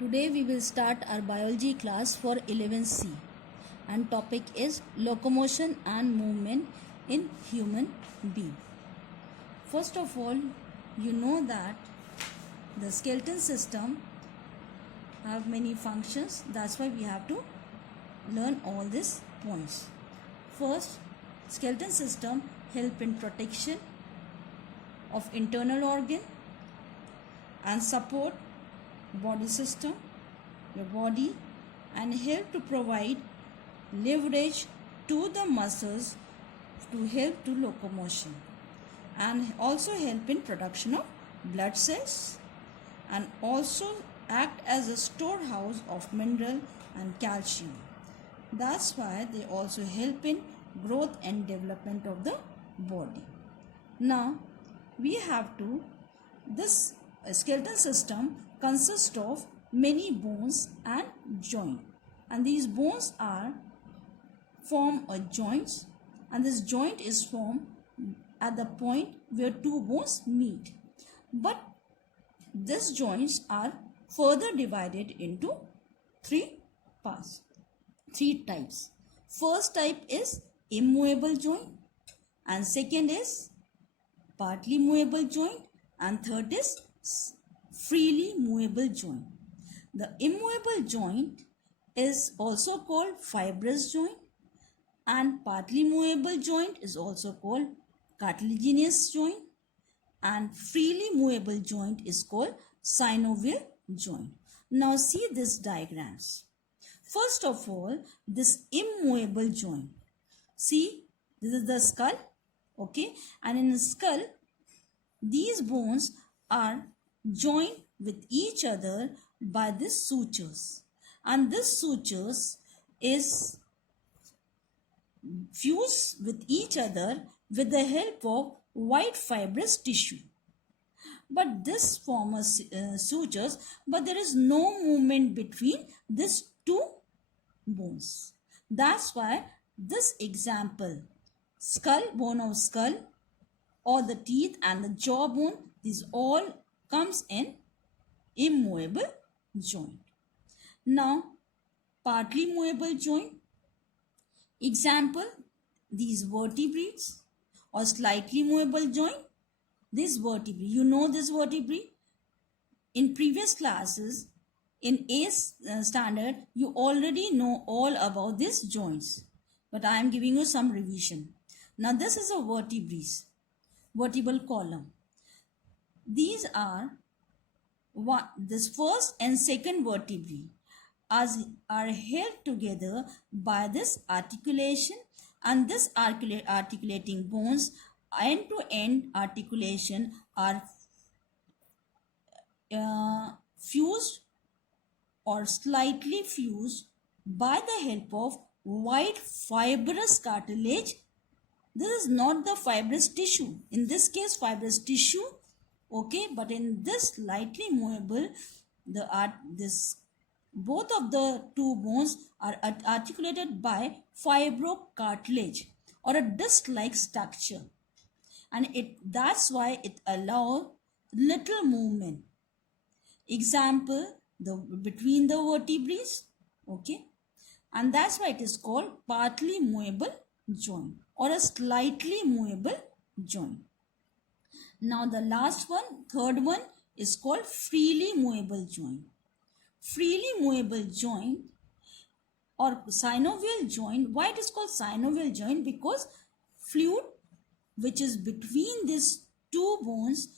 Today we will start our biology class for 11C and topic is locomotion and movement in human being. First of all, you know that the skeleton system have many functions. That's why we have to learn all these points. First, skeleton system help in protection of internal organ and support body system, your body, and help to provide leverage to the muscles to help to locomotion, and also help in production of blood cells, and also act as a storehouse of mineral and calcium. That's why they also help in growth and development of the body. Now we have to, this skeletal system consists of many bones and joint, and these bones form a joints, and this joint is formed at the point where two bones meet. But these joints are further divided into three parts, three types. First type is immovable joint, and second is partly movable joint, and third is freely movable joint. The immovable joint is also called fibrous joint, and partly movable joint is also called cartilaginous joint, and freely movable joint is called synovial joint. Now see these diagrams. First of all, this immovable joint. See, this is the skull, okay, and in the skull, these bones are joined with each other by these sutures, and this sutures is fused with each other with the help of white fibrous tissue. But this forms sutures, but there is no movement between these two bones. That's why this example, skull, bone of skull, or the teeth and the jawbone, these all comes in immovable joint. Now, partly movable joint. Example, these vertebrae or slightly movable joint. This vertebrae, you know this vertebrae. In previous classes, in A standard, you already know all about these joints. But I am giving you some revision. Now, this is a vertebral column. These are this first and second vertebrae are held together by this articulation, and this articulating bones, end to end articulation, are fused or slightly fused by the help of white fibrous cartilage. This is not the fibrous tissue. In this case, fibrous tissue, okay, but in this lightly movable, both of the two bones are articulated by fibrocartilage or a disc-like structure, and that's why it allows little movement. Example, between the vertebrae, okay, and that's why it is called partly movable joint or a slightly movable joint. Now the last one, third one, is called freely movable joint. Freely movable joint or synovial joint. Why it is called synovial joint? Because fluid which is between these two bones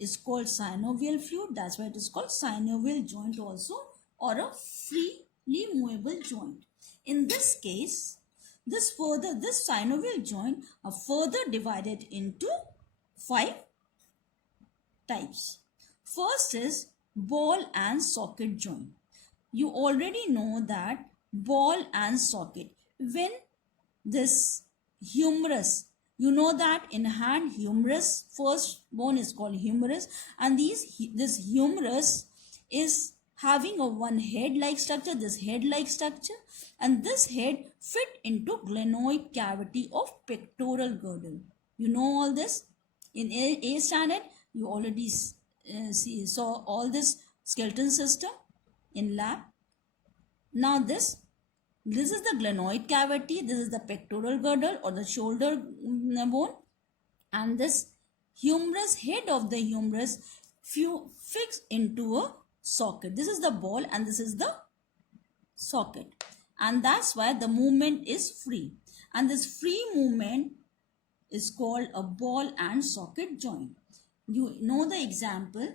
is called synovial fluid. That's why it is called synovial joint also, or a freely movable joint. In this case, this synovial joint are further divided into 5 types. First is ball and socket joint. You already know that ball and socket, when this humerus, you know that in hand humerus, first bone is called humerus, and this humerus is having a one head-like structure, this head-like structure, and this head fit into glenoid cavity of pectoral girdle. You know all this. In A standard, you already saw all this skeleton system in lab. Now this is the glenoid cavity. This is the pectoral girdle or the shoulder bone, and this humerus, head of the humerus, fixed into a socket. This is the ball and this is the socket, and that's why the movement is free, and this free movement is called a ball and socket joint. You know the example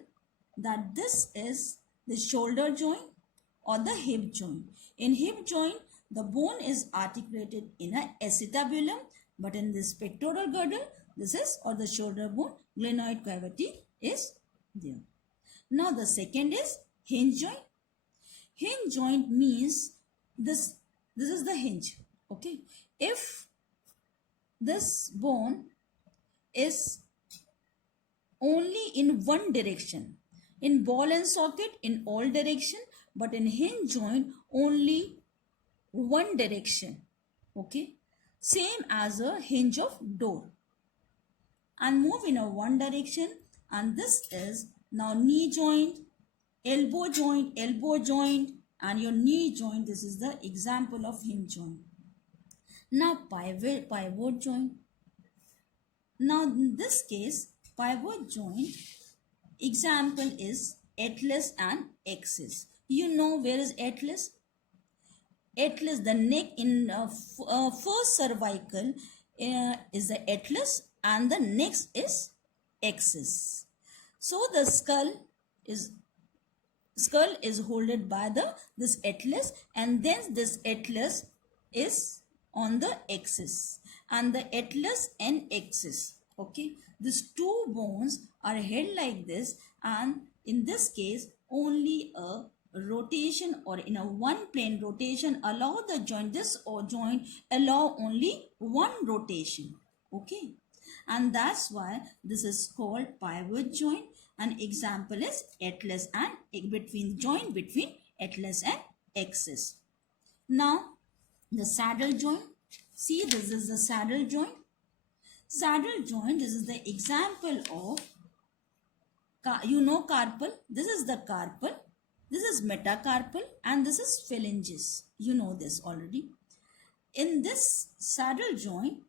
that this is the shoulder joint or the hip joint. In hip joint, the bone is articulated in a acetabulum, but in this pectoral girdle, this is, or the shoulder bone, glenoid cavity is there. Now the second is hinge joint. Hinge joint means this is the hinge. Okay, if this bone is only in one direction, in ball and socket in all direction, but in hinge joint only one direction. Okay, same as a hinge of door, and move in a one direction. And this is now knee joint, elbow joint, and your knee joint. This is the example of hinge joint. Now pivot joint. Now in this case, pivot joint example is atlas and axis. You know where is atlas? Atlas, the neck in first cervical is the atlas, and the next is axis. So the skull is holded by this atlas, and then this atlas is on the axis, and the atlas and axis. Okay, these two bones are held like this, and in this case only a rotation or in a one plane rotation allow the joint, this or joint allow only one rotation. Okay, and that's why this is called pivot joint. An example is atlas and between atlas and axis. Now the saddle joint. See, this is the saddle joint. Saddle joint, this is the example of, you know, carpal. This is the carpal, this is metacarpal, and this is phalanges. You know this already. In this saddle joint,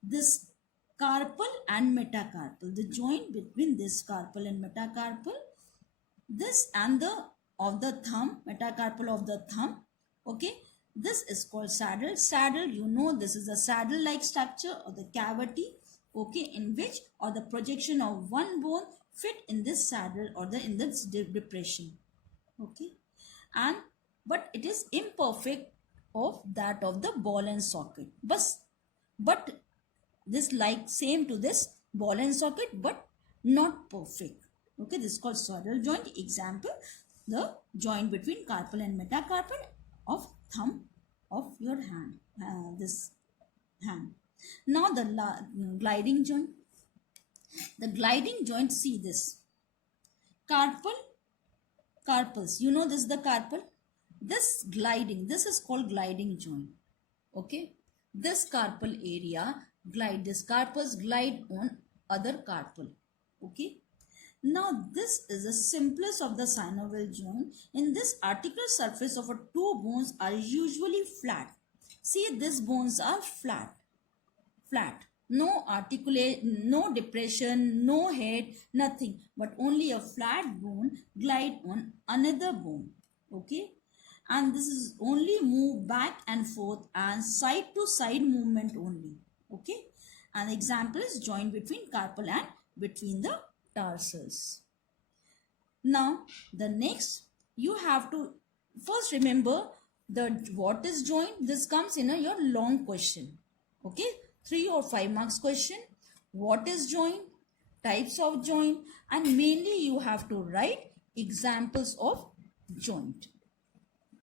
this carpal and metacarpal, the joint between this carpal and metacarpal, this and the of the thumb, metacarpal of the thumb. Okay, this is called saddle. Saddle, you know, this is a saddle like structure or the cavity, okay, in which or the projection of one bone fit in this saddle or in this depression. Okay, and but it is imperfect of that of the ball and socket, but this like same to this ball and socket, but not perfect. Okay, this is called saddle joint. Example, the joint between carpal and metacarpal of thumb of your hand, this hand. Now the gliding joint. The gliding joint, see this carpals, you know, this is the carpal. This gliding, this is called gliding joint. Okay, this carpal area glide, this carpals glide on other carpal. Okay, now this is the simplest of the synovial joint. In this, articular surface of two bones are usually flat. See, these bones are flat, no articulate, no depression, no head, nothing, but only a flat bone glide on another bone. Okay, and this is only move back and forth and side to side movement only. Okay, an example is joint between carpal and between the tarsals. Now the next, you have to first remember the what is joint. This comes in your long question. Okay, 3 or 5 marks question. What is joint, types of joint, and mainly you have to write examples of joint.